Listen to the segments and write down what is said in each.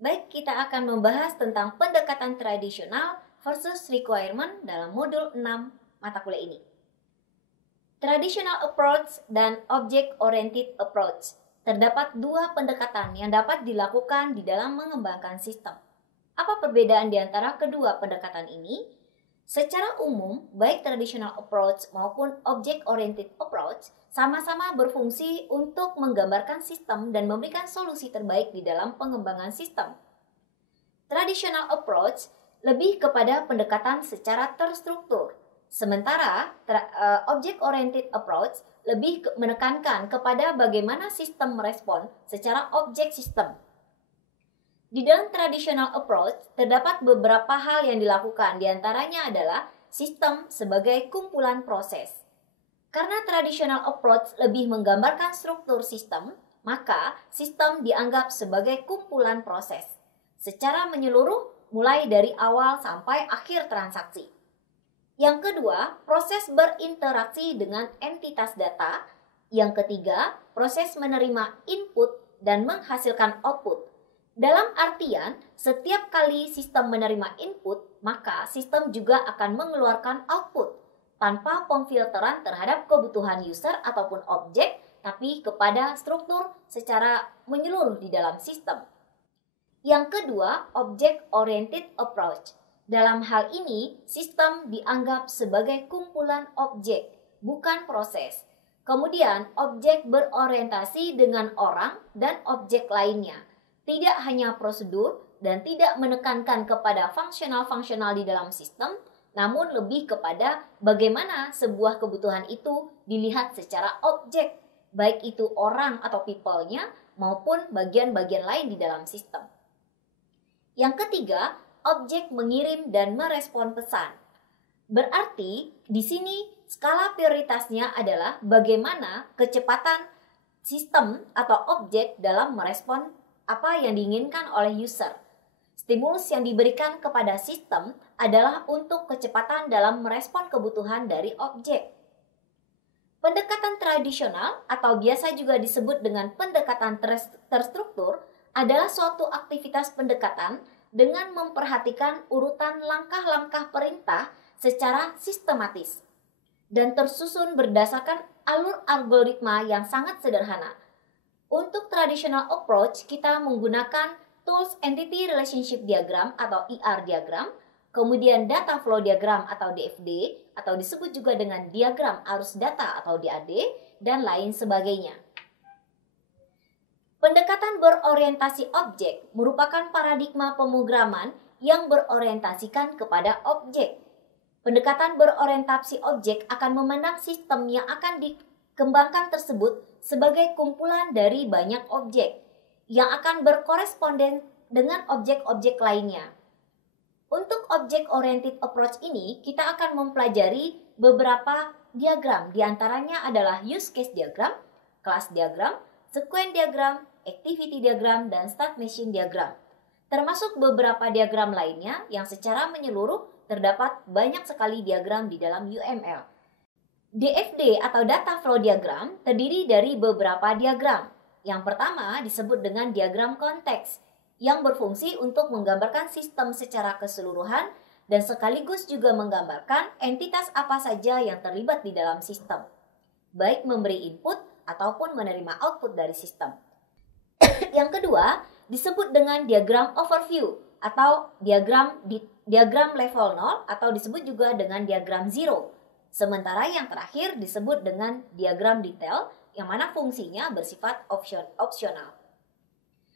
Baik, kita akan membahas tentang pendekatan tradisional versus requirement dalam modul 6 mata kuliah ini. Traditional approach dan object-oriented approach. Terdapat dua pendekatan yang dapat dilakukan di dalam mengembangkan sistem. Apa perbedaan di antara kedua pendekatan ini? Secara umum, baik traditional approach maupun object-oriented approach sama-sama berfungsi untuk menggambarkan sistem dan memberikan solusi terbaik di dalam pengembangan sistem. Traditional approach lebih kepada pendekatan secara terstruktur, sementara object-oriented approach lebih menekankan kepada bagaimana sistem merespon secara objek sistem. Di dalam traditional approach, terdapat beberapa hal yang dilakukan, diantaranya adalah sistem sebagai kumpulan proses. Karena traditional approach lebih menggambarkan struktur sistem, maka sistem dianggap sebagai kumpulan proses, secara menyeluruh mulai dari awal sampai akhir transaksi. Yang kedua, proses berinteraksi dengan entitas data. Yang ketiga, proses menerima input dan menghasilkan output. Dalam artian, setiap kali sistem menerima input, maka sistem juga akan mengeluarkan output tanpa pemfilteran terhadap kebutuhan user ataupun objek, tapi kepada struktur secara menyeluruh di dalam sistem. Yang kedua, object-oriented approach. Dalam hal ini, sistem dianggap sebagai kumpulan objek, bukan proses. Kemudian, objek berorientasi dengan orang dan objek lainnya. Tidak hanya prosedur dan tidak menekankan kepada fungsional-fungsional di dalam sistem, namun lebih kepada bagaimana sebuah kebutuhan itu dilihat secara objek, baik itu orang atau people-nya maupun bagian-bagian lain di dalam sistem. Yang ketiga, objek mengirim dan merespon pesan. Berarti di sini skala prioritasnya adalah bagaimana kecepatan sistem atau objek dalam merespon apa yang diinginkan oleh user. Stimulus yang diberikan kepada sistem adalah untuk kecepatan dalam merespon kebutuhan dari objek. Pendekatan tradisional atau biasa juga disebut dengan pendekatan terstruktur adalah suatu aktivitas pendekatan dengan memperhatikan urutan langkah-langkah perintah secara sistematis dan tersusun berdasarkan alur algoritma yang sangat sederhana. Untuk traditional approach, kita menggunakan tools Entity Relationship Diagram atau ER diagram, kemudian Data Flow Diagram atau DFD, atau disebut juga dengan diagram arus data atau DAD, dan lain sebagainya. Pendekatan berorientasi objek merupakan paradigma pemrograman yang berorientasikan kepada objek. Pendekatan berorientasi objek akan memandang sistem yang akan dikembangkan tersebut sebagai kumpulan dari banyak objek yang akan berkoresponden dengan objek-objek lainnya. Untuk object-oriented approach ini, kita akan mempelajari beberapa diagram, diantaranya adalah use case diagram, class diagram, sequence diagram, activity diagram, dan state machine diagram. Termasuk beberapa diagram lainnya yang secara menyeluruh terdapat banyak sekali diagram di dalam UML. DFD atau Data Flow Diagram terdiri dari beberapa diagram. Yang pertama disebut dengan diagram konteks, yang berfungsi untuk menggambarkan sistem secara keseluruhan dan sekaligus juga menggambarkan entitas apa saja yang terlibat di dalam sistem, baik memberi input ataupun menerima output dari sistem. Yang kedua disebut dengan diagram overview atau diagram level 0 atau disebut juga dengan diagram zero. Sementara yang terakhir disebut dengan diagram detail yang mana fungsinya bersifat opsional.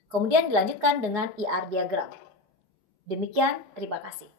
Kemudian dilanjutkan dengan ER diagram. Demikian, terima kasih.